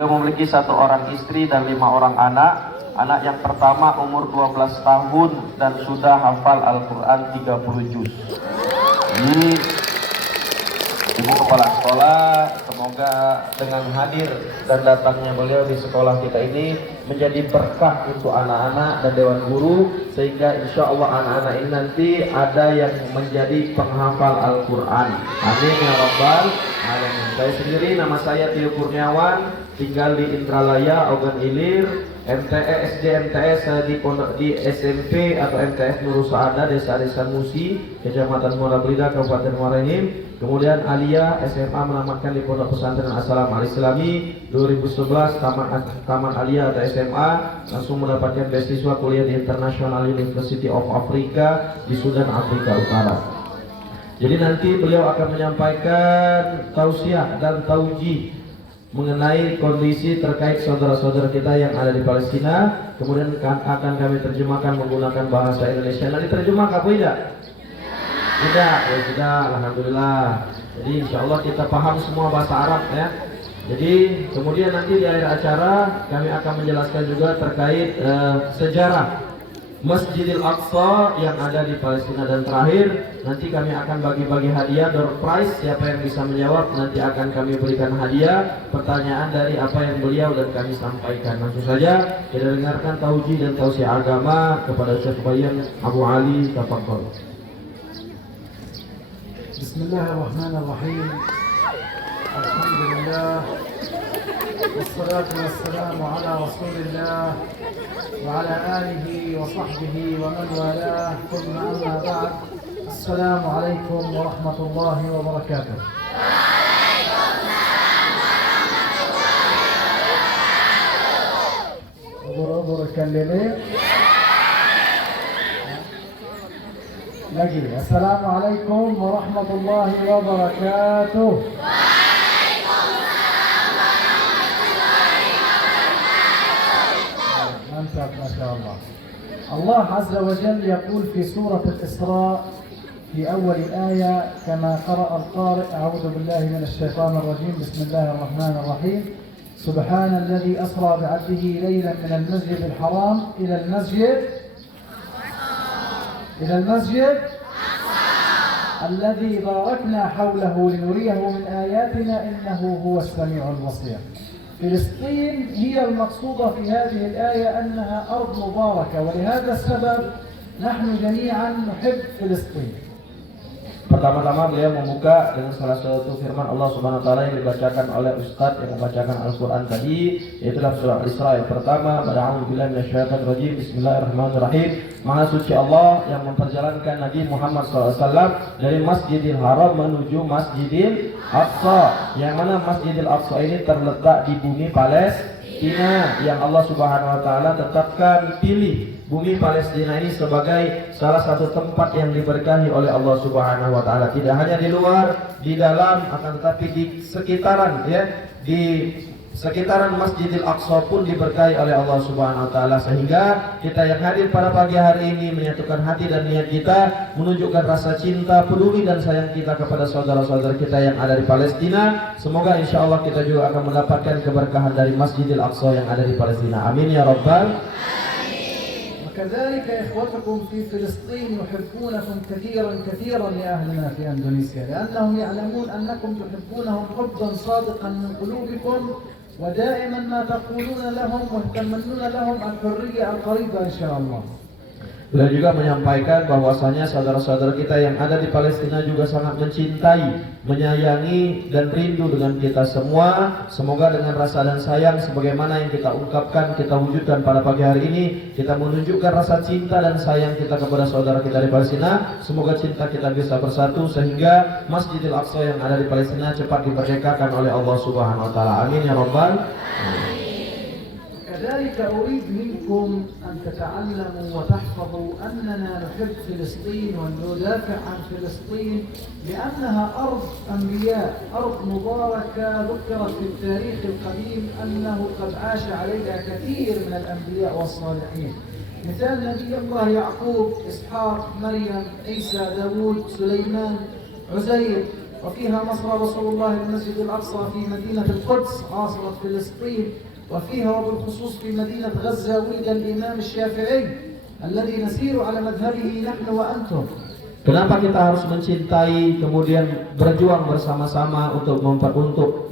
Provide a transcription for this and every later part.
Memiliki 1 orang istri dan 5 orang anak. Anak yang pertama umur 12 tahun dan sudah hafal Al-Quran 30 juz. Ini Ibu Kepala Sekolah, semoga dengan hadir dan datangnya beliau di sekolah kita ini menjadi berkah untuk anak-anak dan Dewan Guru, sehingga insya Allah anak-anak ini nanti ada yang menjadi penghafal Al-Quran. Amin ya Rabbal Alamin. Saya sendiri, nama saya Tio Kurniawan, tinggal di Indralaya, Ogan Ilir. MTS, SD-MTS di SMP atau MTS Nurul Saada, Desa Arisan Musi, Kecamatan Muara Brida, Kabupaten Muara Enim. Kemudian Aliyah SMA menamatkan di Pondok Pesantren As-Salam Al-Islami 2011, Taman Aliyah atau SMA, langsung mendapatkan beasiswa kuliah di International University of Africa di Sudan, Afrika Utara. Jadi nanti beliau akan menyampaikan tausiah dan taujih mengenai kondisi terkait saudara-saudara kita yang ada di Palestina. Kemudian akan kami terjemahkan menggunakan bahasa Indonesia. Nah, diterjemah apa tidak? Tidak, ya sudah, alhamdulillah. Jadi insya Allah kita paham semua bahasa Arab ya. Jadi kemudian nanti di akhir acara kami akan menjelaskan juga terkait sejarah Masjidil Aqsa yang ada di Palestina. Dan terakhir nanti kami akan bagi-bagi hadiah, door prize. Siapa yang bisa menjawab nanti akan kami berikan hadiah pertanyaan dari apa yang beliau dan kami sampaikan. Langsung saja kita dengarkan taujih dan tausiah agama kepada Syekh Bayan Abu Ali. Tafadhol. Bismillahirrahmanirrahim. Alhamdulillah. Wassalatu wassalamu ala Rasulillah wa ala alihi wa sahbihi wa man walah. Thumma amma ba'd. Assalamu alaikum warahmatullahi wabarakatuh. Ubur-ubur kalimat lagi. Assalamualaikum warahmatullahi wabarakatuh. ممتاز ما شاء الله. الله عز وجل يقول في سورة الإسراء في أول آية كما قرأ القارئ: أعوذ بالله من الشيطان الرجيم، بسم الله الرحمن الرحيم. سبحان الذي أسرى بعبده ليلا من المسجد الحرام إلى المسجد الذي باركنا حوله لنريه من آياتنا إنه هو السميع البصير. فلسطين هي المقصودة في هذه الآية أنها أرض مباركة، ولهذا السبب نحن جميعا نحب فلسطين. Pertama-tama beliau membuka dengan salah satu firman Allah Subhanahu wa taala yang dibacakan oleh Ustadz yang membacakan Al-Qur'an tadi, yaitu dalam surah Al-Isra yang pertama. A'udzubillahi minasyaitonir rajim. Bismillahirrahmanirrahim. Maha suci Allah yang memperjalankan Nabi Muhammad SAW dari Masjidil Haram menuju Masjidil Aqsa, yang mana Masjidil Aqsa ini terletak di bumi Palestina yang Allah Subhanahu wa taala tetapkan, pilih bumi Palestina ini sebagai salah satu tempat yang diberkahi oleh Allah Subhanahu wa taala. Tidak hanya di luar, di dalam, akan tetapi di sekitaran ya, di sekitaran Masjidil Aqsa pun diberkahi oleh Allah Subhanahu wa taala, sehingga kita yang hadir pada pagi hari ini menyatukan hati dan niat kita, menunjukkan rasa cinta, peduli dan sayang kita kepada saudara-saudara kita yang ada di Palestina. Semoga insya Allah kita juga akan mendapatkan keberkahan dari Masjidil Aqsa yang ada di Palestina. Amin ya Rabbal. كذلك إخوتكم في فلسطين يحبونكم كثيرا لأهلنا في أندونيسيا، لأنهم يعلمون أنكم تحبونهم حبا صادقا من قلوبكم، ودائما ما تقولون لهم وتتمنون لهم الحرية القريبة إن شاء الله. Beliau juga menyampaikan bahwasanya saudara-saudara kita yang ada di Palestina juga sangat mencintai, menyayangi dan rindu dengan kita semua. Semoga dengan rasa dan sayang sebagaimana yang kita ungkapkan, kita wujudkan pada pagi hari ini, kita menunjukkan rasa cinta dan sayang kita kepada saudara kita di Palestina. Semoga cinta kita bisa bersatu sehingga Masjidil Aqsa yang ada di Palestina cepat dimerdekakan oleh Allah Subhanahu wa taala. Amin ya rabbal alamin. كذلك أريد منكم أن تتعلموا وتحفظوا أننا نحب فلسطين وندافع عن فلسطين لأنها أرض أنبياء، أرض مباركة ذكرت في التاريخ القديم أنه قد عاش عليها كثير من الأنبياء والصالحين، مثال نبي الله يعقوب، إسحاق، مريم، عيسى، داود، سليمان، عزير. وفيها مصرى رسول الله المسجد الأقصى في مدينة القدس عاصمة فلسطين، وفيها وبالخصوص في مدينة غزة ولد الإمام الشافعي الذي نسير على مذهبه نحن وأنتم. Kenapa kita harus mencintai kemudian berjuang bersama-sama untuk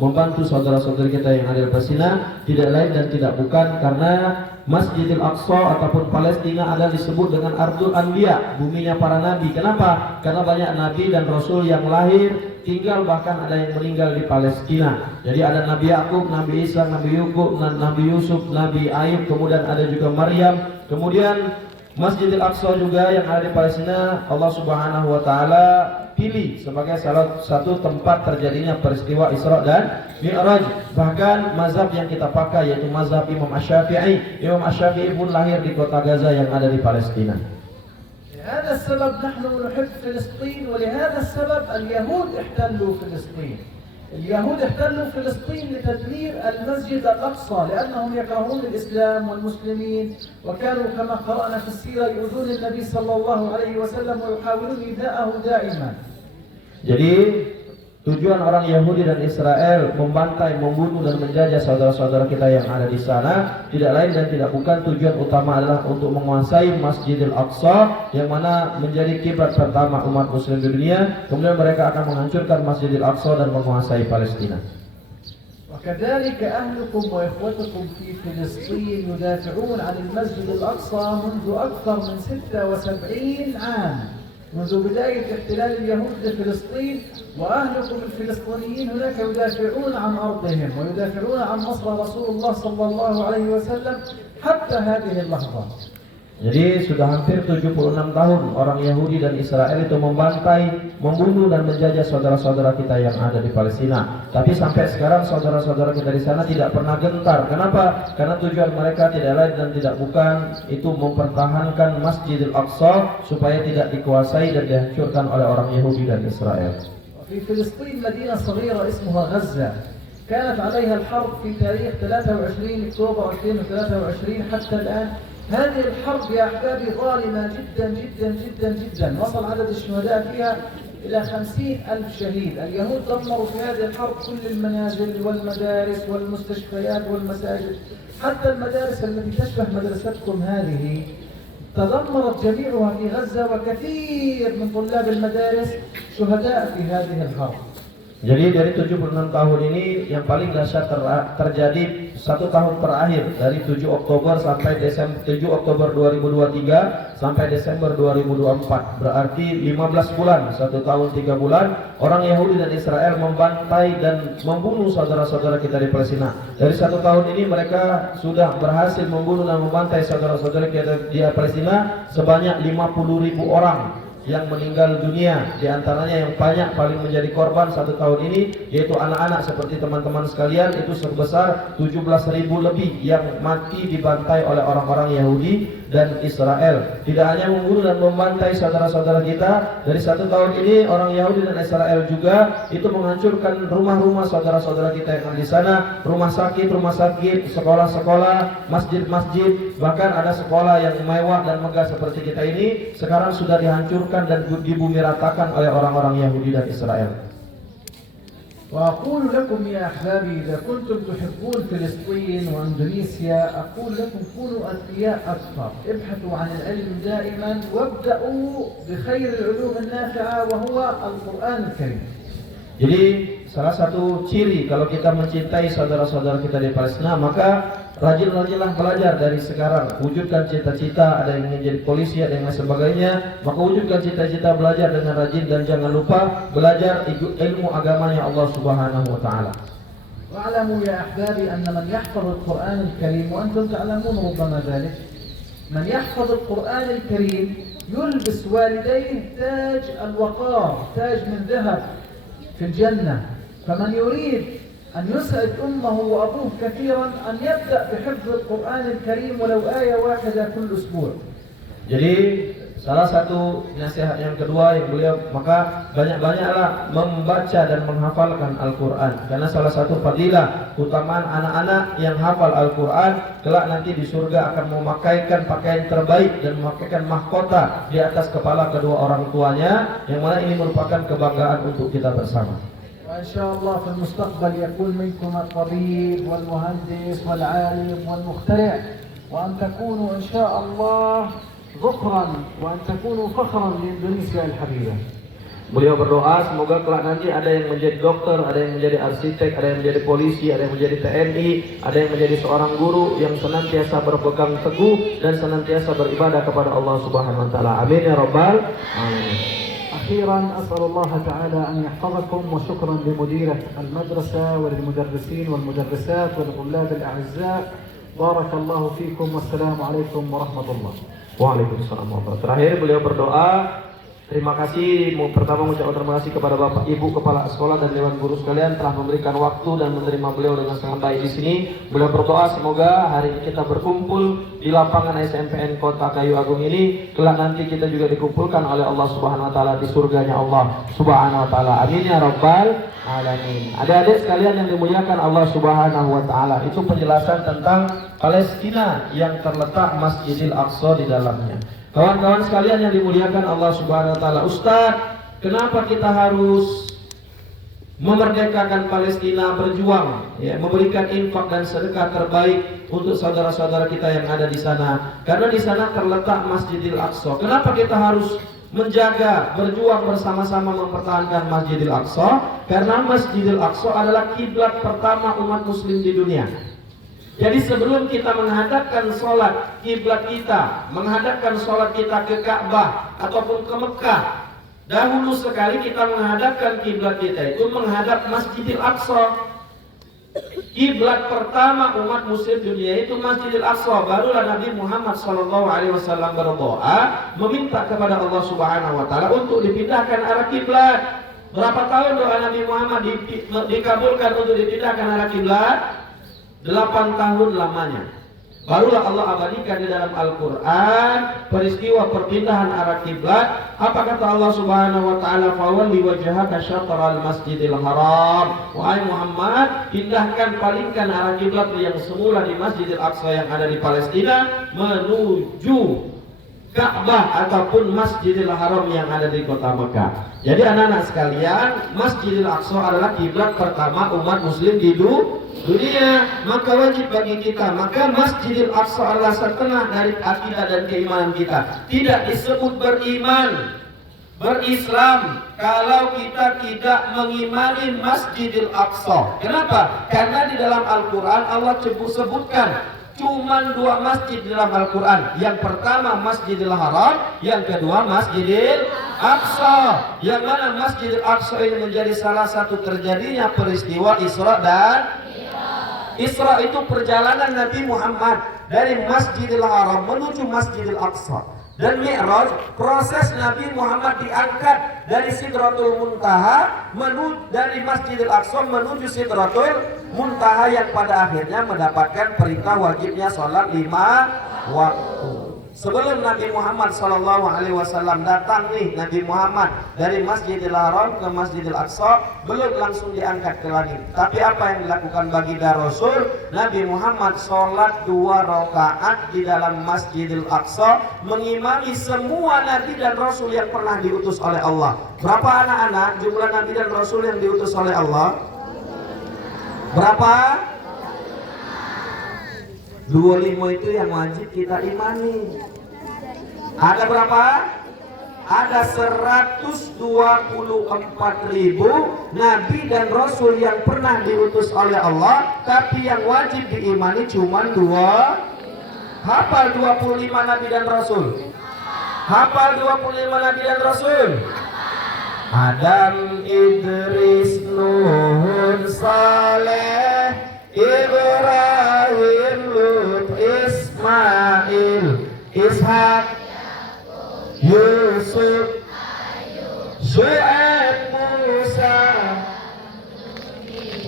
membantu saudara-saudari kita yang ada di Palestina? Tidak lain dan tidak bukan karena Masjidil Aqsa ataupun Palestina ada disebut dengan Ardul Anbiya, buminya para nabi. Kenapa? Karena banyak nabi dan rasul yang lahir, tinggal, bahkan ada yang meninggal di Palestina. Jadi ada Nabi Yakub, Nabi Isa, Nabi Yakub, Nabi Yusuf, Nabi Ayub, kemudian ada juga Maryam. Kemudian Masjidil Aqsa juga yang ada di Palestina, Allah Subhanahu wa taala pilih sebagai salah satu tempat terjadinya peristiwa Isra dan Mi'raj. Bahkan mazhab yang kita pakai yaitu mazhab Imam Asy-Syafi'i. Imam Asy-Syafi'i pun lahir di kota Gaza yang ada di Palestina. لهذا السبب نحن نحب فلسطين، ولهذا السبب اليهود احتلوا فلسطين. اليهود احتلوا فلسطين لتدمير المسجد الأقصى لأنهم يكرهون الإسلام والمسلمين، وكانوا كما قرأنا في السيرة يؤذون النبي صلى الله عليه وسلم ويحاولون إيذاءه دائما. Jadi tujuan orang Yahudi dan Israel membantai, membunuh dan menjajah saudara-saudara kita yang ada di sana tidak lain dan tidak bukan tujuan utama adalah untuk menguasai Masjidil Aqsa yang mana menjadi kiblat pertama umat muslim di dunia. Kemudian mereka akan menghancurkan Masjidil Aqsa dan menguasai Palestina. وكذلك أهلكم وإخوتكم في فلسطين يدافعون عن المسجد الأقصى منذ أكثر من 76 عام، منذ بداية احتلال اليهود لفلسطين، وأهلكم الفلسطينيين هناك يدافعون عن أرضهم ويدافعون عن نصر رسول الله صلى الله عليه وسلم حتى هذه اللحظة. Jadi sudah hampir 76 tahun orang Yahudi dan Israel itu membantai, membunuh dan menjajah saudara-saudara kita yang ada di Palestina. Tapi sampai sekarang saudara-saudara kita di sana tidak pernah gentar. Kenapa? Karena tujuan mereka tidak lain dan tidak bukan itu mempertahankan Masjidil Aqsa supaya tidak dikuasai dan dihancurkan oleh orang Yahudi dan Israel. في فلسطين مدينة صغيرة اسمها غزة، كانت عليها الحرب في تاريخ 23 أكتوبر 2023 حتى الآن. هذه الحرب يا أحبابي ظالمة جدا جدا جدا جدا، وصل عدد الشهداء فيها إلى 50,000 شهيد. اليهود دمروا في هذه الحرب كل المنازل والمدارس والمستشفيات والمساجد، حتى المدارس التي تشبه مدرستكم هذه تدمرت جميعها في غزة، وكثير من طلاب المدارس شهداء في هذه الحرب. Jadi dari 76 tahun ini yang paling dahsyat terjadi 1 tahun terakhir dari 7 Oktober sampai Desember 7 Oktober 2023 sampai Desember 2024, berarti 15 bulan, 1 tahun 3 bulan orang Yahudi dan Israel membantai dan membunuh saudara-saudara kita di Palestina. Dari 1 tahun ini mereka sudah berhasil membunuh dan membantai saudara-saudara kita di Palestina sebanyak 50.000 orang yang meninggal dunia. Di antaranya yang banyak paling menjadi korban 1 tahun ini yaitu anak-anak seperti teman-teman sekalian, itu sebesar 17.000 lebih yang mati dibantai oleh orang-orang Yahudi dan Israel. Tidak hanya membunuh dan membantai saudara-saudara kita, dari 1 tahun ini orang Yahudi dan Israel juga itu menghancurkan rumah-rumah saudara-saudara kita yang ada di sana, rumah sakit, sekolah-sekolah, masjid-masjid, bahkan ada sekolah yang mewah dan megah seperti kita ini sekarang sudah dihancurkan dan dibumi ratakan oleh orang-orang Yahudi dan Israel. وأقول لكم يا أحبابي إذا كنتم تحبون فلسطين وإندونيسيا أقول لكم كونوا أذكياء أكثر، ابحثوا عن العلم دائما وابدأوا بخير العلوم النافعة وهو القرآن الكريم. Jadi salah satu ciri kalau kita mencintai saudara-saudara kita di Palestina, maka rajin-rajinlah belajar dari sekarang. Wujudkan cita-cita, ada yang ingin jadi polisi, ada yang lain sebagainya, maka wujudkan cita-cita belajar dengan rajin dan jangan lupa belajar ilmu agamanya Allah Subhanahu wa taala. واعلموا يا أحبابي أن من يحفظ القرآن الكريم وأنتم تعلمون ربما ذلك، من يحفظ القرآن الكريم يلبس والديه تاج الوقار، تاج من ذهب في الجنة. فمن يريد أن يسعد أمه وأبوه كثيرا أن يبدأ بحفظ القرآن الكريم ولو آية واحدة كل أسبوع. Jadi Salah satu nasihat yang kedua yang beliau, maka banyak-banyaklah membaca dan menghafalkan Al-Quran. Karena salah satu fadilah utamaan anak-anak yang hafal Al-Quran, kelak nanti di surga akan memakaikan pakaian terbaik dan memakaikan mahkota di atas kepala kedua orang tuanya, yang mana ini merupakan kebanggaan untuk kita bersama. وإن شاء الله في المستقبل يكون منكم الطبيب والمهندس والعالم والمخترع، وأن تكونوا إن شاء الله ذخرا، وأن تكونوا فخرا لإندونيسيا الحبيبة. Beliau berdoa semoga kelak nanti ada yang menjadi dokter, ada yang menjadi arsitek, ada yang menjadi polisi, ada yang menjadi TNI, ada yang menjadi seorang guru yang senantiasa berpegang teguh dan senantiasa beribadah kepada Allah Subhanahu wa taala. Amin ya rabbal alamin. أخيرا أسأل الله تعالى أن يحفظكم، وشكرا لمديرة المدرسة وللمدرسين والمدرسات والطلاب الأعزاء. بارك الله فيكم والسلام عليكم ورحمة الله. Waalaikumsalam warahmatullahi wabarakatuh. Terakhir beliau berdoa, terima kasih, pertama mengucapkan terima kasih kepada Bapak Ibu Kepala Sekolah dan Dewan Guru sekalian telah memberikan waktu dan menerima beliau dengan sangat baik di sini. Beliau berdoa semoga hari ini kita berkumpul di lapangan SMPN Kota Kayu Agung ini, kelak nanti kita juga dikumpulkan oleh Allah Subhanahu wa taala di surganya Allah Subhanahu wa taala. Amin ya rabbal alamin. Adik-adik sekalian yang dimuliakan Allah Subhanahu wa taala, itu penjelasan tentang Palestina yang terletak Masjidil Aqsa di dalamnya. Kawan-kawan sekalian yang dimuliakan Allah Subhanahu wa taala, Ustaz, kenapa kita harus memerdekakan Palestina, berjuang ya, memberikan infak dan sedekah terbaik untuk saudara-saudara kita yang ada di sana? Karena di sana terletak Masjidil Aqsa. Kenapa kita harus menjaga, berjuang bersama-sama mempertahankan Masjidil Aqsa? Karena Masjidil Aqsa adalah kiblat pertama umat muslim di dunia. Jadi sebelum kita menghadapkan sholat kiblat kita, menghadapkan sholat kita ke Ka'bah ataupun ke Mekah, dahulu sekali kita menghadapkan kiblat kita itu menghadap Masjidil Aqsa. Kiblat pertama umat muslim dunia itu Masjidil Aqsa. Barulah Nabi Muhammad SAW berdoa meminta kepada Allah Subhanahu wa taala untuk dipindahkan arah kiblat. Berapa tahun doa Nabi Muhammad dikabulkan untuk dipindahkan arah kiblat? 8 tahun lamanya. Barulah Allah abadikan di dalam Al-Quran peristiwa perpindahan arah kiblat. Apa kata Allah Subhanahu wa taala? Fawalli wajhaka syatral masjidil haram. Wahai Muhammad, pindahkan, palingkan arah kiblat yang semula di Masjidil Aqsa yang ada di Palestina menuju Ka'bah ataupun Masjidil Haram yang ada di kota Mekah. Jadi anak-anak sekalian, Masjidil Aqsa adalah kiblat pertama umat muslim di dunia. Maka wajib bagi kita, maka Masjidil Aqsa adalah setengah dari akidah dan keimanan kita. Tidak disebut beriman, berislam kalau kita tidak mengimani Masjidil Aqsa. Kenapa? Karena di dalam Al-Quran Allah sebutkan cuman 2 masjid di dalam Al-Quran. Yang pertama Masjidil Haram, yang kedua Masjidil Aqsa. Yang mana Masjidil Aqsa ini menjadi salah satu terjadinya peristiwa Isra dan Isra itu perjalanan Nabi Muhammad dari Masjidil Haram menuju Masjidil Aqsa. Dan Mi'raj, proses Nabi Muhammad diangkat dari Sidratul Muntaha dari Masjidil Aqsa menuju Sidratul Muntaha, yang pada akhirnya mendapatkan perintah wajibnya sholat 5 waktu. Sebelum Nabi Muhammad SAW datang nih, Nabi Muhammad dari Masjidil Haram ke Masjidil Aqsa belum langsung diangkat ke langit. Tapi apa yang dilakukan baginda Rasul? Nabi Muhammad sholat 2 rakaat di dalam Masjidil Aqsa, mengimami semua Nabi dan Rasul yang pernah diutus oleh Allah. Berapa anak-anak jumlah Nabi dan Rasul yang diutus oleh Allah? Berapa? 25 itu yang wajib kita imani. Ada berapa? Ada 124.000 Nabi dan Rasul yang pernah diutus oleh Allah, tapi yang wajib diimani cuma 2. Hafal 25 Nabi dan Rasul? Hafal 25 Nabi dan Rasul? Adam, Idris, Nuh, Saleh, Ibrahim, Lut, Ismail, Ishak, Yusuf, Syu'aib, Musa,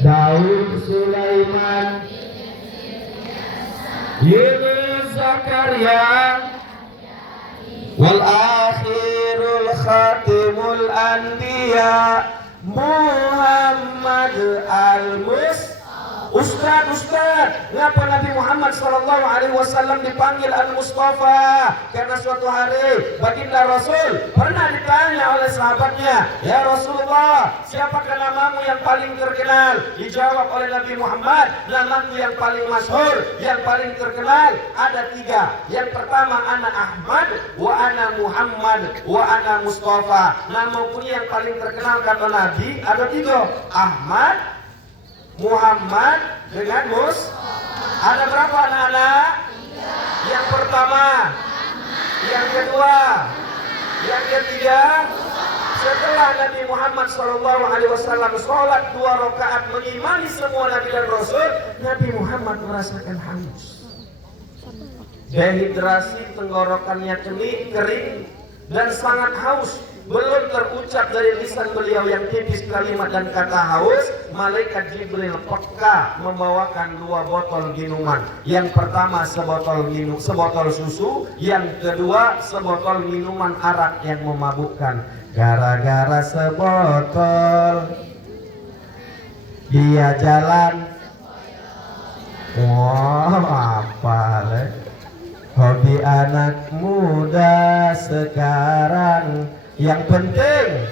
Daud, Sulaiman, Yunus, Zakaria, wal anbiya Muhammad Ustaz, ngapa Nabi Muhammad SAW dipanggil Al-Mustafa? Karena suatu hari baginda Rasul pernah ditanya oleh sahabatnya, ya Rasulullah, siapakah namamu yang paling terkenal? Dijawab oleh Nabi Muhammad, namaku yang paling masyhur, yang paling terkenal ada 3. Yang pertama, ana Ahmad, wa ana Muhammad, wa ana Mustafa. Namaku yang paling terkenal kata Nabi ada 3, Ahmad, Muhammad dengan ada berapa anak-anak? Yang pertama, yang kedua, yang ketiga. Setelah Nabi Muhammad SAW sholat 2 rakaat mengimani semua Nabi dan Rasul, Nabi Muhammad merasakan haus, dehidrasi, tenggorokannya kering dan sangat haus. Belum terucap dari lisan beliau yang tipis kalimat dan kata haus, malaikat Jibril peka membawakan 2 botol minuman. Yang pertama sebotol susu, yang kedua sebotol minuman arak yang memabukkan. Gara-gara sebotol dia jalan. Wah, apa hobi anak muda sekarang yang penting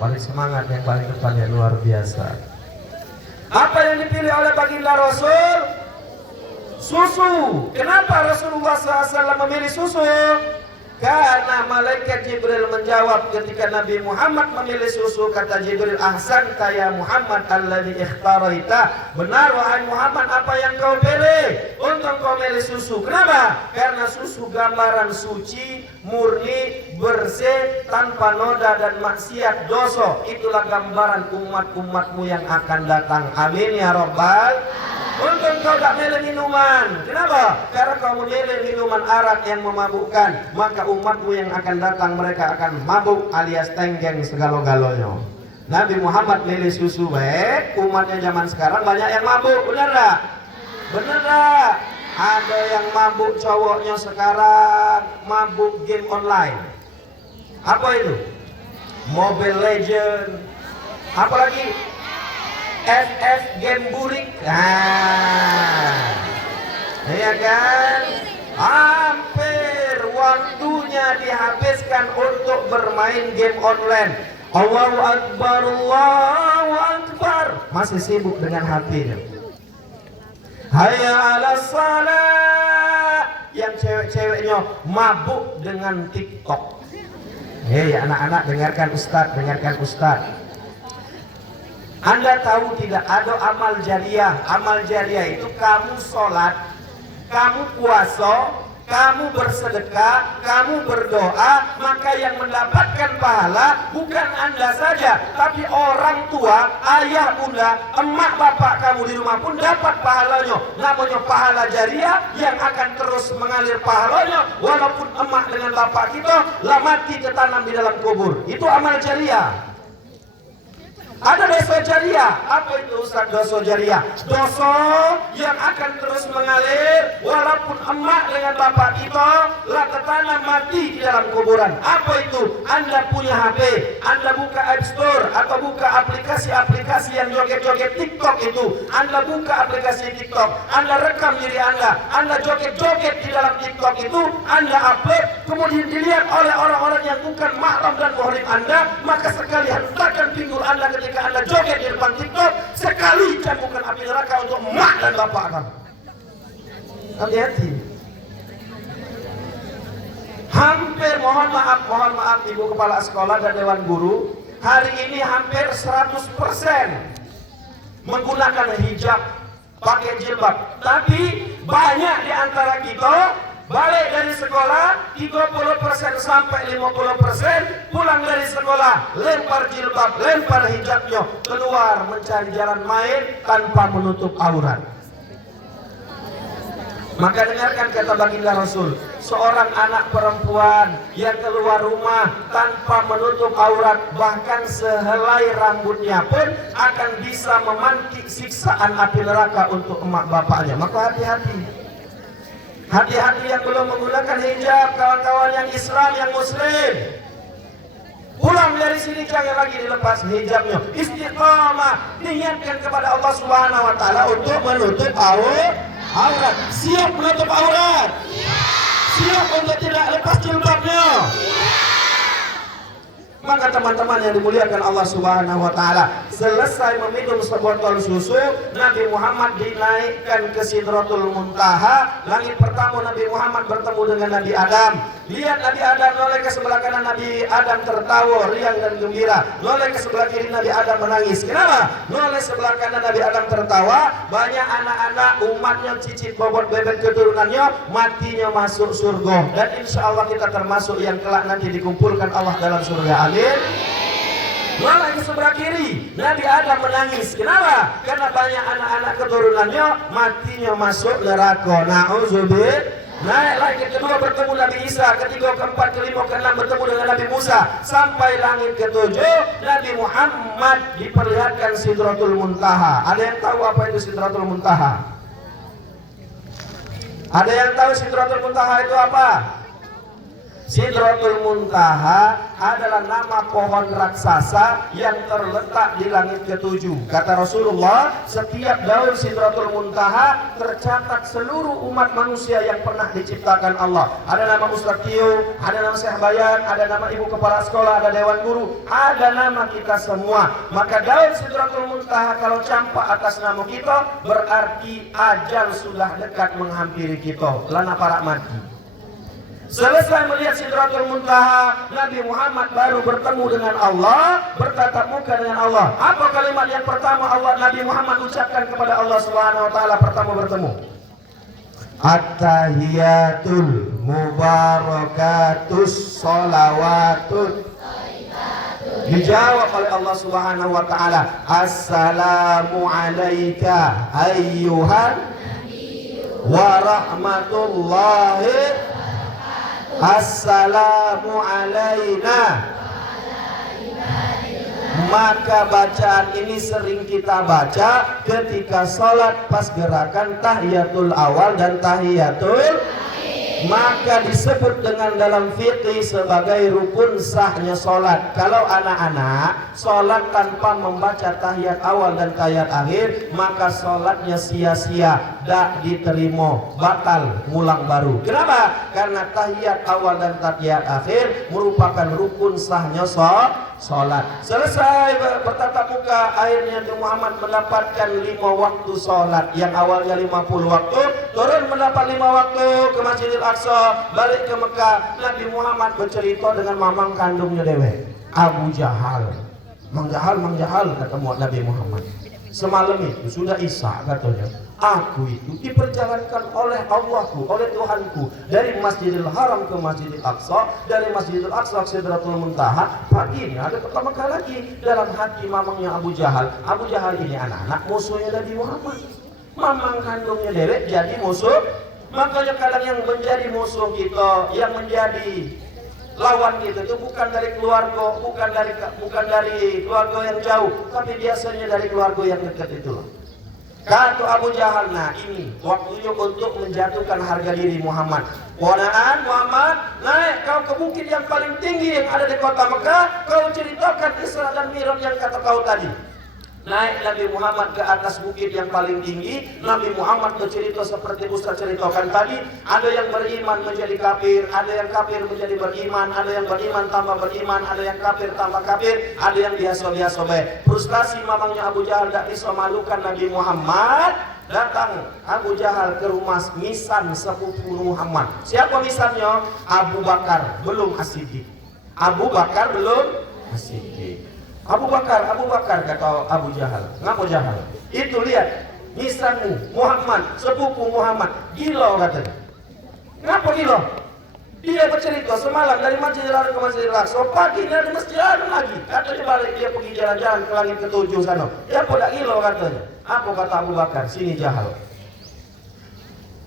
paling semangat, yang paling depannya luar biasa. Apa yang dipilih oleh baginda Rasul? Susu. Kenapa Rasulullah SAW memilih susu? Karena malaikat Jibril menjawab ketika Nabi Muhammad memilih susu, kata Jibril, ahsanta ya Muhammad alladzi ikhtaraita. Benar wahai Muhammad apa yang kau pilih untuk kau milih susu. Kenapa? Karena susu gambaran suci, murni, bersih, tanpa noda dan maksiat dosa. Itulah gambaran umat-umatmu yang akan datang. Amin ya Rabbal. Untung kau tak milih minuman. Kenapa? Karena kau memilih minuman arak yang memabukkan, maka umatmu yang akan datang mereka akan mabuk alias tenggeng segalo-galonya. Nabi Muhammad milih susu baik. Umatnya zaman sekarang banyak yang mabuk. Bener tak? Bener tak? Ada yang mabuk cowoknya sekarang, mabuk game online. Apa itu? Mobile Legend. Apa lagi? FF game burik. Iya kan? Hampir waktunya dihabiskan untuk bermain game online. Allahu Akbar, Allahu Akbar. Masih sibuk dengan HP-nya. Hayya 'alas shalah. Yang cewek-ceweknya mabuk dengan TikTok. Hei anak-anak, dengarkan Ustaz. Anda tahu tidak ada amal jariah? Amal jariah itu kamu sholat, kamu puasa, kamu bersedekah, kamu berdoa, maka yang mendapatkan pahala bukan Anda saja, tapi orang tua, ayah, bunda, emak, bapak kamu di rumah pun dapat pahalanya. Namanya pahala jariah yang akan terus mengalir pahalanya, walaupun emak dengan bapak kita lah mati tertanam di dalam kubur. Itu amal jariah. Ada dosa jariah. Apa itu Ustaz dosa jariah? Dosa yang akan terus mengalir walaupun emak dengan bapak kita lah tertanam mati di dalam kuburan. Apa itu? Anda punya HP, Anda buka App Store atau buka aplikasi-aplikasi yang joget-joget TikTok itu. Anda buka aplikasi TikTok, Anda rekam diri Anda joget-joget di dalam TikTok itu, Anda upload, kemudian dilihat oleh orang-orang yang bukan mahram dan muhrim Anda, maka sekali hentakan pinggul Anda ketika Anda joget di depan TikTok, sekali cambukan api neraka untuk mak dan bapak kamu. Hati-hati. Hampir, mohon maaf Ibu Kepala Sekolah dan Dewan Guru, hari ini hampir 100% menggunakan hijab, pakai jilbab. Tapi banyak di antara kita balik dari sekolah 30% sampai 50% pulang dari sekolah lempar jilbab, lempar hijabnya, keluar mencari jalan main tanpa menutup aurat. Maka dengarkan kata baginda Rasul, seorang anak perempuan yang keluar rumah tanpa menutup aurat, bahkan sehelai rambutnya pun akan bisa memantik siksaan api neraka untuk emak bapaknya. Maka hati-hati. Hati-hati yang belum menggunakan hijab, kawan-kawan yang Islam, yang Muslim. Pulang dari sini jangan lagi dilepas hijabnya. Istiqamah, niatkan kepada Allah Subhanahu wa taala untuk menutup aurat. Siap menutup aurat? Siap untuk tidak lepas jilbabnya? Maka teman-teman yang dimuliakan Allah Subhanahu wa taala, selesai meminum sebotol susu, Nabi Muhammad dinaikkan ke Sidratul Muntaha. Langit pertama Nabi Muhammad bertemu dengan Nabi Adam. Lihat Nabi Adam, noleh ke sebelah kanan Nabi Adam tertawa riang dan gembira. Noleh ke sebelah kiri Nabi Adam menangis. Kenapa? Noleh sebelah kanan Nabi Adam tertawa, banyak anak-anak umatnya cicit bobot bebek keturunannya matinya masuk surga. Dan insya Allah kita termasuk yang kelak nanti dikumpulkan Allah dalam surga. Amin. Noleh ke sebelah kiri Nabi Adam menangis. Kenapa? Karena banyak anak-anak keturunannya matinya masuk neraka. Na'udzubillah. Naik lagi kedua bertemu Nabi Isa, ketiga, keempat, kelima, keenam bertemu dengan Nabi Musa, sampai langit ketujuh Nabi Muhammad diperlihatkan Sidratul Muntaha. Ada yang tahu apa itu Sidratul Muntaha? Ada yang tahu Sidratul Muntaha itu apa? Sidratul Muntaha adalah nama pohon raksasa yang terletak di langit ketujuh. Kata Rasulullah, setiap daun Sidratul Muntaha tercatat seluruh umat manusia yang pernah diciptakan Allah. Ada nama Ustaz Tio, ada nama Syekh Bayan, ada nama ibu kepala sekolah, ada dewan guru, ada nama kita semua. Maka daun Sidratul Muntaha kalau campak atas nama kita, berarti ajal sudah dekat menghampiri kita. Lana para mati. Selesai melihat Sidratul Muntaha, Nabi Muhammad baru bertemu dengan Allah, bertatap muka dengan Allah. Apa kalimat yang pertama Nabi Muhammad ucapkan kepada Allah Subhanahu wa taala pertama bertemu? At-tahiyatul mubarakatus sholawatut. Dijawab oleh Allah Subhanahu wa taala, Assalamu alayka ayyuhan wa rahmatullahi. Assalamu alaina. Maka bacaan ini sering kita baca ketika sholat pas gerakan tahiyatul awal dan tahiyatul. Maka disebut dengan dalam fikih sebagai rukun sahnya sholat. Kalau anak-anak sholat tanpa membaca tahiyat awal dan tahiyat akhir, maka sholatnya sia-sia, tak diterima, batal, ngulang baru. Kenapa? Karena tahiyat awal dan tahiyat akhir merupakan rukun sahnya sholat. Selesai bertatap muka, akhirnya Nabi Muhammad mendapatkan 5 waktu sholat. Yang awalnya 50 waktu, turun mendapat 5 waktu ke Masjidil Aqsa, balik ke Mekah. Nabi Muhammad bercerita dengan mamang kandungnya dewe, Abu Jahal. Mang Jahal kata Nabi Muhammad, semalam itu sudah isya katanya, aku itu diperjalankan oleh Allahku, oleh Tuhanku, dari Masjidil Haram ke Masjidil Aqsa, dari Masjidil Aqsa ke Sidratul Muntaha. Paginya ada pertama kali lagi dalam hati mamangnya Abu Jahal. Abu Jahal ini anak-anak musuhnya Nabi Muhammad, mamang kandungnya dewek jadi musuh. Makanya kadang yang menjadi musuh kita, yang menjadi lawan kita itu bukan dari keluarga, bukan dari keluarga yang jauh, tapi biasanya dari keluarga yang dekat itulah. Kata Abu Jahal, nah ini waktunya untuk menjatuhkan harga diri Muhammad. Wanaan Muhammad, naik kau ke bukit yang paling tinggi yang ada di kota Mekah, kau ceritakan Isra dan Mi'raj yang kata kau tadi. Naik Nabi Muhammad ke atas bukit yang paling tinggi. Nabi Muhammad bercerita seperti Ustaz ceritakan tadi. Ada yang beriman menjadi kafir, ada yang kafir menjadi beriman, ada yang beriman tambah beriman, ada yang kafir tambah kafir, ada yang biasa-biasa baik. Frustasi mamangnya Abu Jahal tak bisa malukan Nabi Muhammad. Datang Abu Jahal ke rumah misan sepupu Muhammad. Siapa misannya? Abu Bakar belum As-Siddiq. Abu Bakar belum As-Siddiq. Abu Bakar kata Abu Jahal. Ngapa Jahal? Itu lihat misanmu Muhammad, sepupu Muhammad, gila katanya. Ngapa gila? Dia bercerita semalam dari Masjidil Haram ke Masjidil Aqsa, paginya di Masjidil Haram lagi. Katanya balik dia pergi jalan-jalan ke langit ketujuh sana. Dia pun tak gila katanya. Apa kata Abu Bakar? Sini Jahal.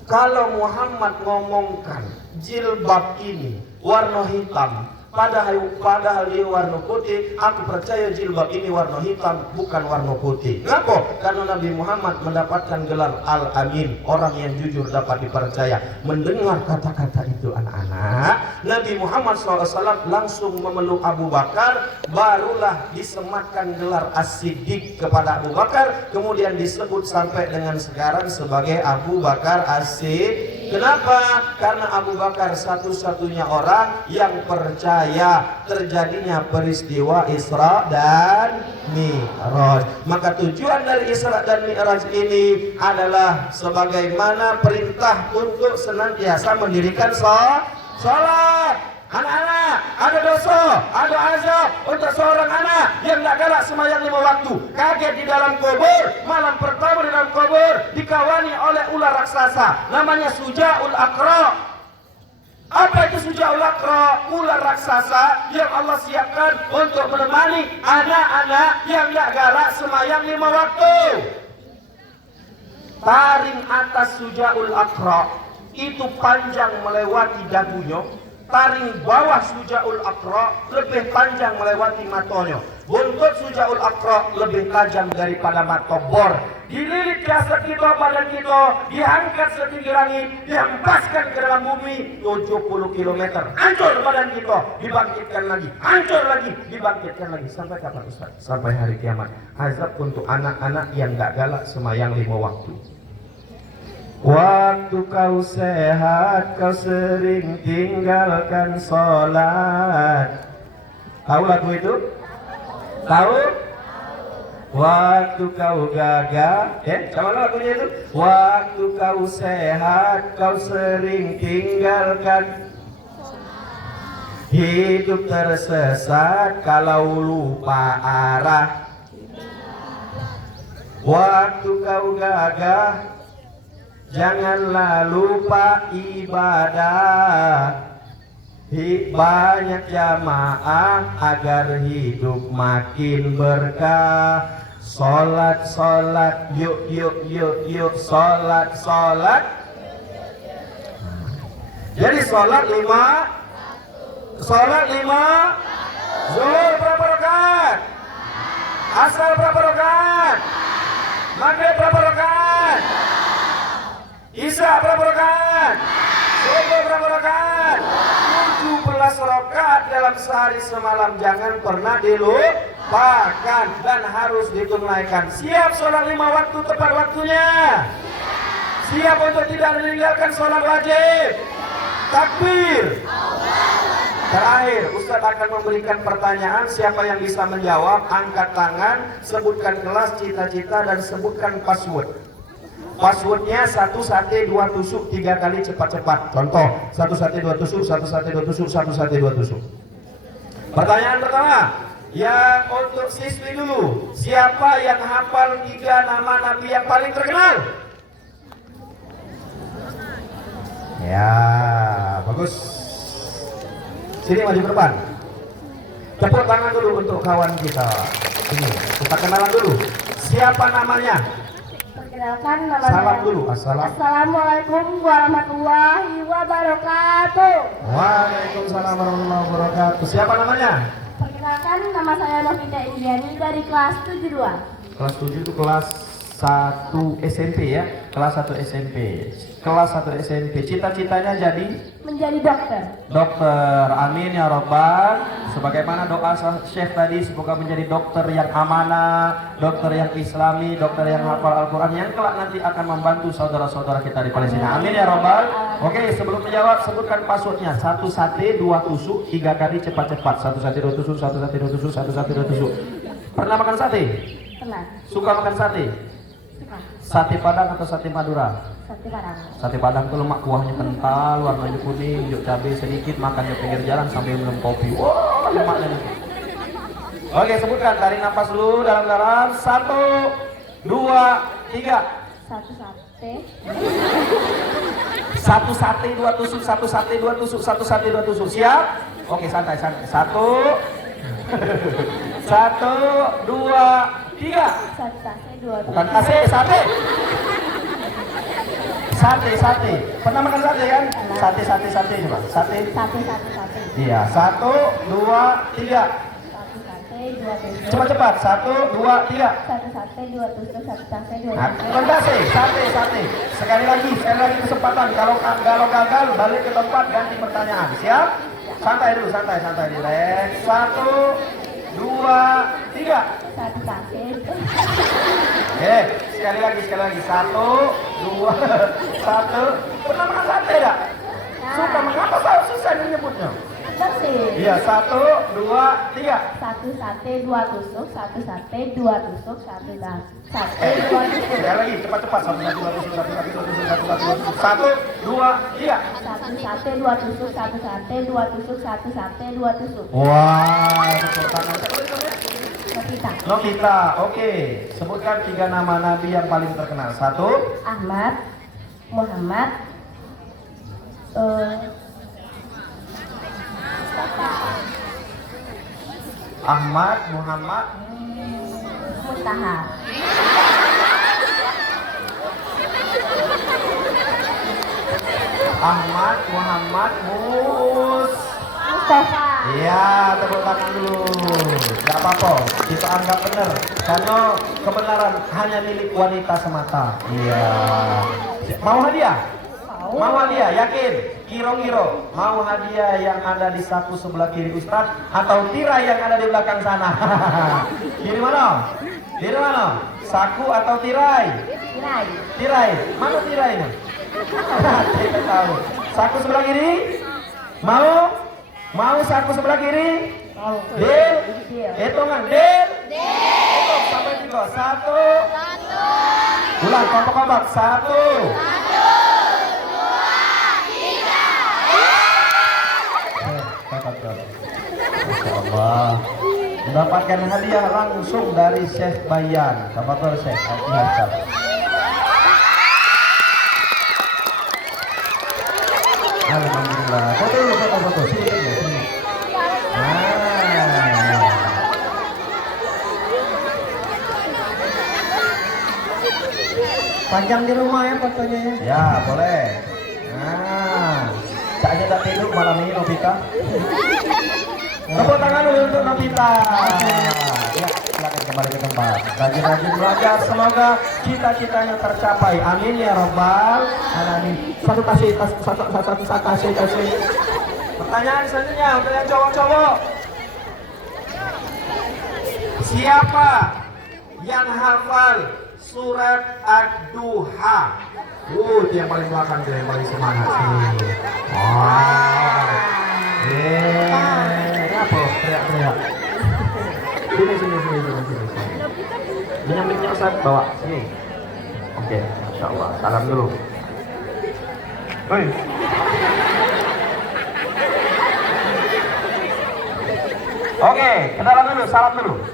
Kalau Muhammad ngomongkan jilbab ini warna hitam, Padahal dia warna putih. Aku percaya jilbab ini warna hitam, bukan warna putih. Kenapa? Karena Nabi Muhammad mendapatkan gelar Al-Amin, orang yang jujur dapat dipercaya. Mendengar kata-kata itu anak-anak, Nabi Muhammad SAW langsung memeluk Abu Bakar. Barulah disematkan gelar As-Siddiq kepada Abu Bakar. Kemudian disebut sampai dengan sekarang sebagai Abu Bakar As-Siddiq. Kenapa? Karena Abu Bakar satu-satunya orang yang percaya terjadinya peristiwa Isra dan Mi'raj. Maka tujuan dari Isra dan Mi'raj ini adalah sebagaimana perintah untuk senantiasa mendirikan sholat. Anak-anak, ada dosa, ada azab untuk seorang anak yang tidak galak sembahyang 5 waktu. Kaget di dalam kubur, malam pertama di dalam kubur dikawani oleh ular raksasa, namanya Sujaul Aqra. Apa itu Sujaul Aqra? Ular raksasa yang Allah siapkan untuk menemani anak-anak yang tidak galak sembahyang 5 waktu. Taring atas Sujaul Aqra itu panjang melewati dagunya. Taring bawah Sujaul Aqra lebih panjang melewati matanya. Buntut Sujaul Aqra lebih tajam daripada mata bor. Dililit jasad kita, badan kita, diangkat setinggi langit, dihempaskan ke dalam bumi 70 km. Hancur badan kita, dibangkitkan lagi, hancur lagi, dibangkitkan lagi. Sampai kapan Ustaz? Sampai hari kiamat. Azab untuk anak-anak yang gak galak sembahyang 5 waktu. Waktu kau sehat, kau sering tinggalkan sholat. Tahu lagu itu? Tahu? Waktu kau gagah, sama lagunya itu. Waktu kau sehat, kau sering tinggalkan. Hidup tersesat kalau lupa arah. Waktu kau gagah, janganlah lupa ibadah. Banyak jamaah agar hidup makin berkah. Sholat, sholat, yuk, yuk, yuk, yuk. Sholat, sholat. Jadi sholat 5. Sholat 5. Zuhur berapa rakaat? Asar berapa rakaat? Maghrib berapa rakaat? Isya berapa rakaat? Subuh berapa rakaat? 17 rakaat dalam sehari semalam. Jangan pernah dilupakan dan harus ditunaikan. Siap sholat 5 waktu tepat waktunya? Siap untuk tidak meninggalkan sholat wajib? Takbir. Terakhir, Ustaz akan memberikan pertanyaan. Siapa yang bisa menjawab, angkat tangan, sebutkan kelas, cita-cita, dan sebutkan password. Passwordnya 1 sate 2 tusuk 3 kali cepat-cepat. Contoh, 1 sate 2 tusuk, 1 sate 2 tusuk, 1 sate 2 tusuk. Pertanyaan pertama, yang untuk siswi dulu. Siapa yang hafal 3 nama Nabi yang paling terkenal? Ya, bagus. Sini maju ke depan. Tepuk tangan dulu untuk kawan kita. Ini, kita kenalan dulu. Siapa namanya? Perkenalkan nama Salam saya. dulu. Assalamualaikum warahmatullahi wabarakatuh. Waalaikumsalam warahmatullahi wabarakatuh. Siapa namanya? Perkenalkan nama saya Novita Indiani dari kelas 72. Kelas 7 itu kelas 1 SMP ya. Kelas 1 SMP. Kelas 1 SMP. Cita-citanya jadi Menjadi dokter. dokter. Amin ya robbal. Sebagaimana doa Syekh tadi, semoga menjadi dokter yang amanah, dokter yang islami, dokter yang hafal Al-Quran, yang kelak nanti akan membantu saudara-saudara kita di Palestina. Amin ya robbal. Oke, sebelum menjawab, sebutkan passwordnya. 1 sate 2 tusuk 3 kali cepat-cepat. 1 sate 2 tusuk, 1 sate 2 tusuk, 1 sate 2 tusuk. Pernah makan sate? Pernah. Suka makan sate? Suka. Sate Padang atau sate Madura? Sate Padang. Sate Padang tuh lemak, kuahnya kental, warnanya kuning, yuk cabai sedikit, makan di pinggir jalan sambil minum kopi. Wah, lemaknya nih. Oke, sebutkan, tarik nafas dulu dalam-dalam. 1, 2, 3. 1 sate. 1 sate 2 tusuk, 1 sate 2 tusuk, 1 sate 2 tusuk. Siap? Oke, santai, santai. 1, 1, 2, 3. 1 sate 2 Bukan sate, sate. Sate. Pernah makan sate kan? Sate coba. Sate. Sate. Iya, 1, 2, 3. Satu sate, dua tusuk. Cepat. 1, 2, 3. Satu sate, dua tusuk. Satu sate, dua Nah, tusuk. bukan sate. Sekali lagi kesempatan. Kalau gagal balik ke tempat ganti pertanyaan. Siap? Santai dulu. Relax. 1, 2, 3. Satu sate. Oke, sekali lagi. 1, 2, 1. Pernah makan sate enggak? Suka, mengapa susah menyebutnya? Bersih. Iya, 1, 2, 3. Satu sate, dua tusuk. Satu sate, dua tusuk. Satu sate, dua tusuk. Sekali lagi, cepat. 1, 2, tusuk. 1, 2, 3. Satu sate, dua tusuk. Satu sate, dua tusuk. Satu sate, dua tusuk. Wah, tepuk tangan. Kita. Novita, oke. Sebutkan 3 nama nabi yang paling terkenal. 1, Ahmad, Muhammad, Ahmad, Muhammad, Mustahab. Ahmad, Muhammad, Mustafa. Iya, tepuk tangan dulu. Gak apa-apa, kita anggap benar. Karena kebenaran hanya milik wanita semata. Iya. Mau hadiah? Mau hadiah, yakin? Kiro-kiro, mau hadiah yang ada di saku sebelah kiri Ustadz atau tirai yang ada di belakang sana? Kiri mana? Saku atau tirai? Tirai. Mana tirainya? Tidak tahu. Saku sebelah kiri? Mau saku sebelah kiri? Deal? Hitungan. Deal? Hitung sampai 3. 1. Ulang kompak-kompak. 1. Allah. Mendapatkan hadiah langsung dari Syekh Bayan. Kabar Syekh. Alhamdulillah. Foto. Sini. Panjang di rumah ya fotonya ya? Ya, boleh. Caknya tak tidur malam ini Novita. Tepuk tangan dulu untuk Novita. Ya, silakan kembali ke tempat. Rajin-rajin belajar, semoga cita-citanya tercapai. Amin ya Rabbal alamin. Satu kasih. Pertanyaan selanjutnya untuk yang cowok-cowok. Siapa yang hafal surat Ad-Duha? Itu yang paling belakang, yang paling semangat sih. Wah. Apa? Teriak. Sini. Minyaknya Ustaz bawa sini. Oke, Masya Allah. Salam dulu. Hei. Oke, kenalan dulu, salam dulu.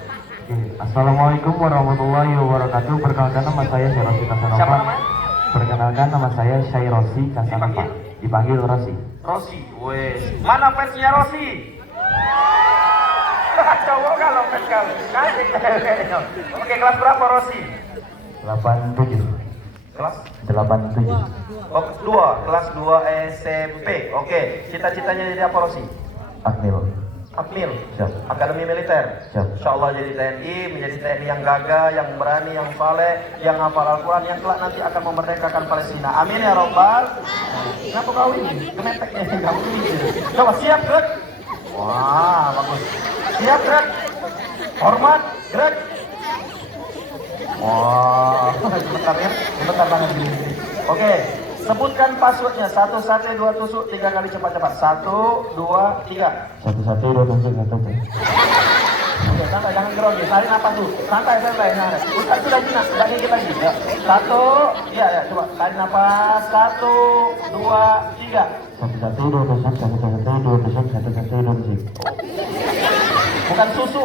Assalamualaikum warahmatullahi wabarakatuh. Perkenalkan nama saya Syairosi Kasanova. Siapa namanya? Perkenalkan nama saya Syairosi Kasanova. Dipanggil Rosi. Rosi, wes. Mana fansnya Rosi? Cowok kalau fans kamu. Kasih. Oke, kelas berapa Rosi? 87. Kelas? 87. Oh, kelas 2 SMP. Oke, cita-citanya jadi apa Rosi? Akmil, Siap. Akademi Militer. Siap. Insya Allah jadi TNI, menjadi TNI yang gagah, yang berani, yang saleh, yang hafal Al-Quran, yang kelak nanti akan memerdekakan Palestina. Amin ya Rabbal. Kenapa kau ini? Kemeteknya kamu ini. Coba siap gerak. Wah, bagus. Siap gerak. Hormat gerak. Wah, sebentar banget gini. Oke. Sebutkan passwordnya. 1 sate 2 tusuk 3 kali cepat-cepat. 1, 2, 3. 1 sate 2 tusuk 1 tusuk. Oke, santai, jangan grogi. Tarik napas dulu. Santai. Ustaz sudah jinak, sudah gigit lagi. Ya. 1, ya, coba tarik napas. 1, 2, 3. 1 sate 2 tusuk 1 sate 2 tusuk 1 sate 2 tusuk. Bukan susu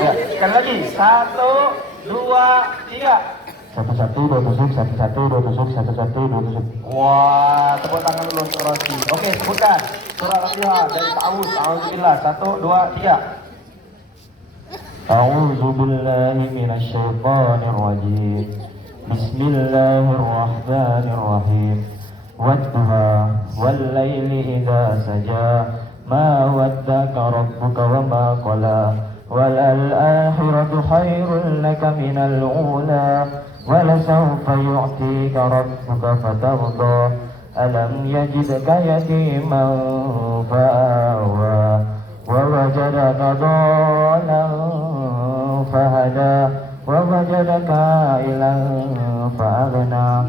ya. Sekali lagi. 1, 2, 3. 1 sate 2 tusuk 1 sate 2 tusuk 1 sate 2 tusuk. Wah, tepuk tangan dulu untuk Rosi. Oke, sebutkan surah Al-Fatihah dari ta'awuz. Alhamdulillah. 1, 2, 3. A'udzu billahi minasyaitonir rajim. Bismillahirrahmanirrahim. Wadduha wal laili idza saja ma waddaka rabbuka wa ma qala walal akhiratu khairul laka minal ula walasawfa yu'tika rabbuka fatarda alam yajidka yatiman fa'awa wa wajadaka dhalan fahada wa wajadaka ilan fa'aghna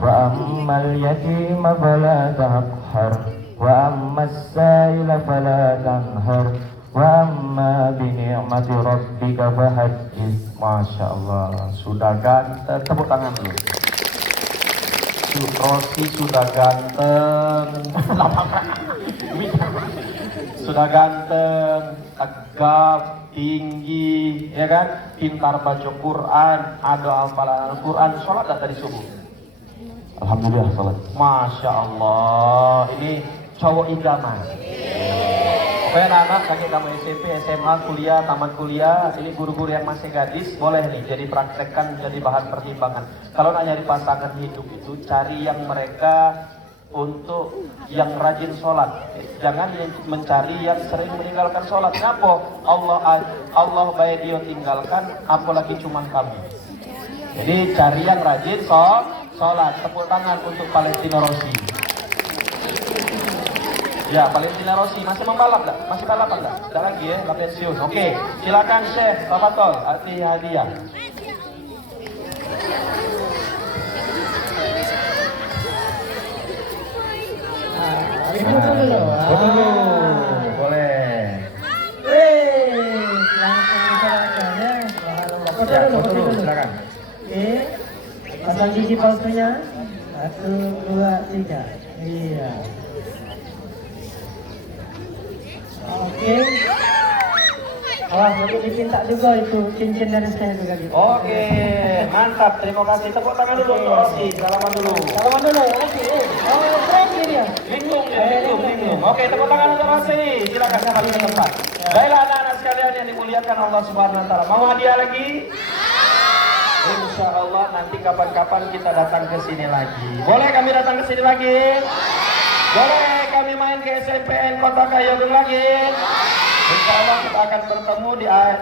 wa ammal yatima fala taqhar wa ammas sa'ila fala tanhar wa amma bi ni'mati rabbika fahaddits. Masya Allah, sudah ganteng. Tepuk tangan dulu. Rosi sudah ganteng. Sudah ganteng, tegap, tinggi, ya kan? Pintar baca Quran, ada hafalan Al-Quran, sholat dah tadi subuh. Alhamdulillah sholat. Masya Allah, ini cowok idaman. Pokoknya anak-anak kakek kamu SMP, SMA, kuliah, tamat kuliah, ini guru-guru yang masih gadis, boleh nih jadi praktekkan, jadi bahan pertimbangan. Kalau nak nyari pasangan hidup itu, cari yang mereka untuk yang rajin sholat. Jangan mencari yang sering meninggalkan sholat. Kenapa? Allah baik dia tinggalkan, apalagi cuman kami. Jadi cari yang rajin sholat. Tepuk tangan untuk Valentino Rossi. Ya, Valentino Rossi masih membalap enggak? Masih balapan enggak? Enggak lagi ya, enggak pensiun. Oke, silakan Chef Sabatol, arti hadiah. Foto dulu. Boleh. Foto dulu. Silakan. Oke, pasang gigi palsunya. 1, 2, 3. Iya. Oke. Awas, nanti dipinta juga itu cincin dari saya juga gitu. Oke, mantap. Terima kasih. Tepuk tangan dulu untuk Rosi. Salaman dulu. Salaman dulu. Oke. Oh, keren dia. Bingung. Oke, tepuk tangan untuk Rosi. Silakan kembali ke tempat. Baiklah anak-anak sekalian yang dimuliakan Allah Subhanahu wa taala. Mau hadiah lagi? Insya Allah nanti kapan-kapan kita datang ke sini lagi. Boleh kami datang ke sini lagi? Boleh kami main ke SMPN Kota Kayogeng lagi? Insya Allah kita akan bertemu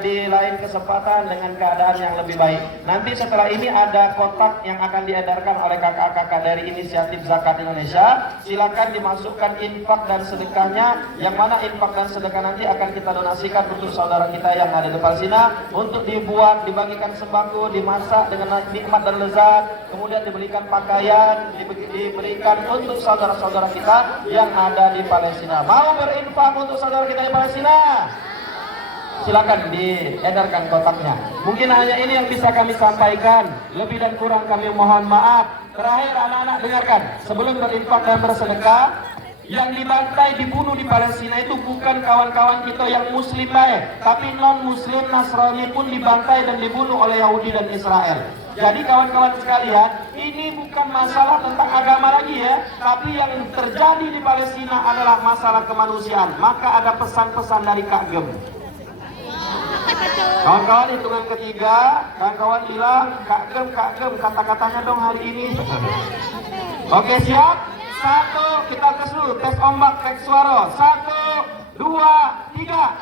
di lain kesempatan dengan keadaan yang lebih baik. Nanti setelah ini ada kotak yang akan diedarkan oleh kakak-kakak dari Inisiatif Zakat Indonesia. Silakan dimasukkan infak dan sedekahnya. Yang mana infak dan sedekah nanti akan kita donasikan untuk saudara kita yang ada di Palestina, untuk dibuat, dibagikan sembako, dimasak dengan nikmat dan lezat, kemudian diberikan pakaian, diberikan untuk saudara-saudara kita yang ada di Palestina. Mau berinfak untuk saudara kita di Palestina? Silakan diedarkan kotaknya. Mungkin hanya ini yang bisa kami sampaikan. Lebih dan kurang kami mohon maaf. Terakhir anak-anak dengarkan, sebelum berinfak dan bersedekah, yang dibantai, dibunuh di Palestina itu bukan kawan-kawan kita yang muslim baik, tapi non-muslim Nasrani pun dibantai dan dibunuh oleh Yahudi dan Israel. Jadi kawan-kawan sekalian, ini bukan masalah tentang agama lagi ya, tapi yang terjadi di Palestina adalah masalah kemanusiaan. Maka ada pesan-pesan dari Kak Gem. Kawan-kawan, hitungan ketiga, kawan-kawan hilang, Kak Gem, kata-katanya dong hari ini. Oke, siap? 1, kita tes dulu, tes ombak, tes suara. 1, 2, 3.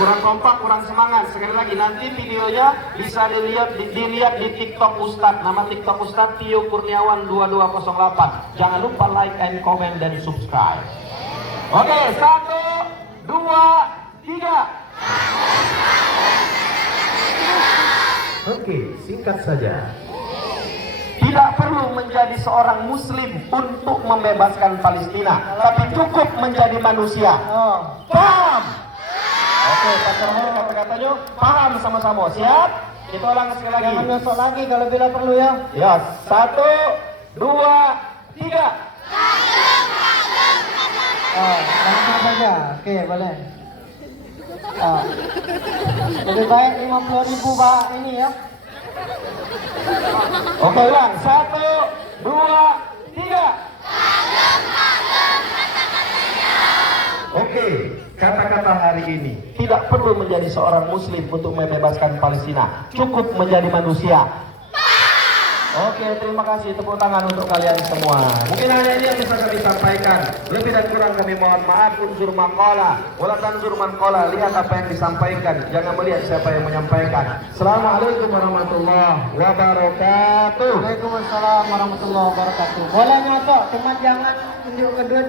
Kurang kompak, kurang semangat. Sekali lagi, nanti videonya bisa dilihat di TikTok Ustadz. Nama TikTok Ustadz Tio Kurniawan 2208. Jangan lupa like and comment dan subscribe. Oke, 1, 2, 3. Oke, singkat saja. Tidak perlu menjadi seorang muslim untuk membebaskan Palestina, tapi cukup menjadi manusia. Paham? Oke, Pastor Hor kata-katanya paham sama-sama. Siap? Kita ulang sekali lagi. Jangan besok lagi kalau bila perlu ya. Ya, 1, 2, 3. Langsung saja. Oke, boleh. Lebih baik 50.000 Pak ini ya. Oke, ulang. 1, 2, 3. Oke, kata-kata hari ini. Tidak perlu menjadi seorang muslim untuk membebaskan Palestina. Cukup menjadi manusia. Oke, terima kasih. Tepuk tangan untuk kalian semua. Mungkin hanya ini yang bisa kami sampaikan. Lebih dan kurang kami mohon maaf. Unsur maqala, wala tanzur man qala. Lihat apa yang disampaikan, jangan melihat siapa yang menyampaikan. Assalamualaikum warahmatullahi wabarakatuh. Waalaikumsalam warahmatullahi wabarakatuh. Boleh nyotok, cuma jangan tunjuk kedua